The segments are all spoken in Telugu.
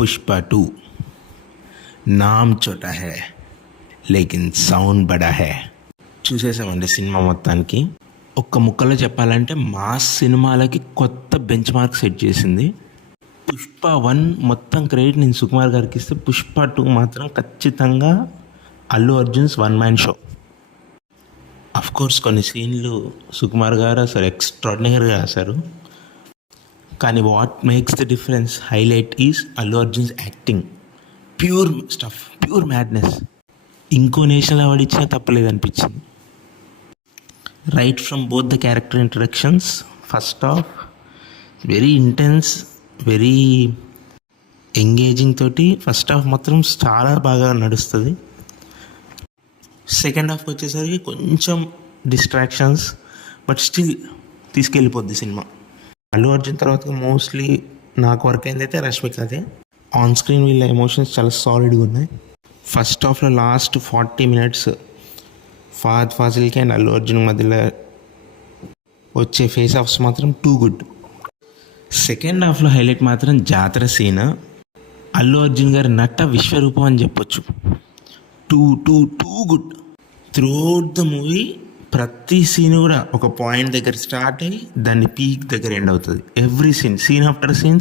పుష్ప 2 నామ్ చోటా హై లేకిన్ సౌండ్ బడా హై. చూసేసామండి సినిమా మొత్తానికి. ఒక్క ముక్కలో చెప్పాలంటే మాస్ సినిమాలకి కొత్త బెంచ్ మార్క్ సెట్ చేసింది. పుష్ప 1 మొత్తం క్రెడిట్ నేను సుకుమార్ గారికి ఇస్తే, పుష్ప 2 మాత్రం ఖచ్చితంగా Allu Arjun's one man show. Of course కొన్ని సీన్లు సుకుమార్ గారు అసలు ఎక్స్ట్రాడినరీగా రాశారు. కానీ what makes the difference highlight is Allu Arjun's acting. Pure stuff, pure madness. ఇంకో నేషనల్ అవార్డు ఇచ్చినా తప్పలేదనిపించింది. Right from both the character introductions, first half very intense, very engaging తోటి ఫస్ట్ హాఫ్ మాత్రం చాలా బాగా నడుస్తుంది. సెకండ్ హాఫ్కి వచ్చేసరికి కొంచెం డిస్ట్రాక్షన్స్, బట్ స్టిల్ తీసుకెళ్ళిపోద్ది సినిమా. అల్లు అర్జున్ తర్వాత మోస్ట్లీ నాకు వర్క్ అయిందైతే రష్మికదే. ఆన్ స్క్రీన్ వీళ్ళ ఎమోషన్స్ చాలా సాలిడ్గా ఉన్నాయి. ఫస్ట్ హాఫ్లో లాస్ట్ 40 minutes ఫహద్ ఫాజిల్కి అండ్ అల్లు అర్జున్ మధ్యలో వచ్చే ఫేస్ ఆఫ్స్ మాత్రం టూ గుడ్. సెకండ్ హాఫ్లో హైలైట్ మాత్రం జాతర సీన్. అల్లు అర్జున్ గారి నట విశ్వరూపం అని చెప్పొచ్చు. Two two too good. Throughout the movie ప్రతి సీన్ కూడా ఒక పాయింట్ దగ్గర స్టార్ట్ అయ్యి దాన్ని పీక్ దగ్గర ఎండ్ అవుతుంది. Every scene after scene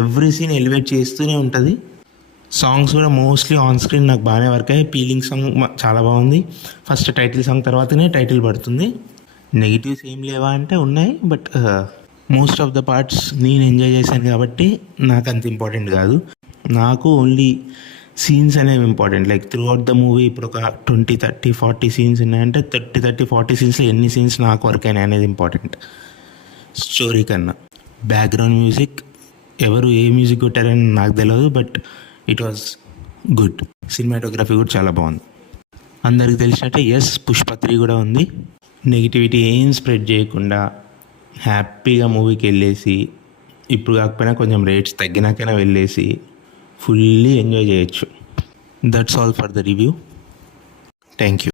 every scene elevate చేస్తూనే ఉంటుంది. సాంగ్స్ కూడా మోస్ట్లీ ఆన్ స్క్రీన్ నాకు బాగానే వర్క్ అయ్యాయి. పీలింగ్ సాంగ్ చాలా బాగుంది. ఫస్ట్ టైటిల్ సాంగ్ తర్వాతనే టైటిల్ పడుతుంది. నెగిటివ్స్ ఏం లేవా అంటే ఉన్నాయి, but most of the parts నేను ఎంజాయ్ చేశాను కాబట్టి నాకు అంత ఇంపార్టెంట్ కాదు. నాకు ఓన్లీ సీన్స్ అనేవి important. Like through out the movie ఇప్పుడు ఒక 20, 30, 40 సీన్స్ ఉన్నాయంటే 30, 40 సీన్స్లో ఎన్ని సీన్స్ నాకు వర్క్ అయినాయి అనేది ఇంపార్టెంట్ స్టోరీ కన్నా. బ్యాక్గ్రౌండ్ మ్యూజిక్ ఎవరు ఏ మ్యూజిక్ కొట్టారని నాకు తెలియదు, but it was good. Cinematography కూడా చాలా బాగుంది. అందరికి తెలిసినట్టే పుష్ప 3 కూడా ఉంది. నెగిటివిటీ ఏం స్ప్రెడ్ చేయకుండా హ్యాపీగా మూవీకి వెళ్ళేసి, ఇప్పుడు కాకపోయినా కొంచెం రేట్స్ తగ్గినాకైనా వెళ్ళేసి ఫుల్లీ ఎంజాయ్ చేయొచ్చు. That's all for the review. Thank you.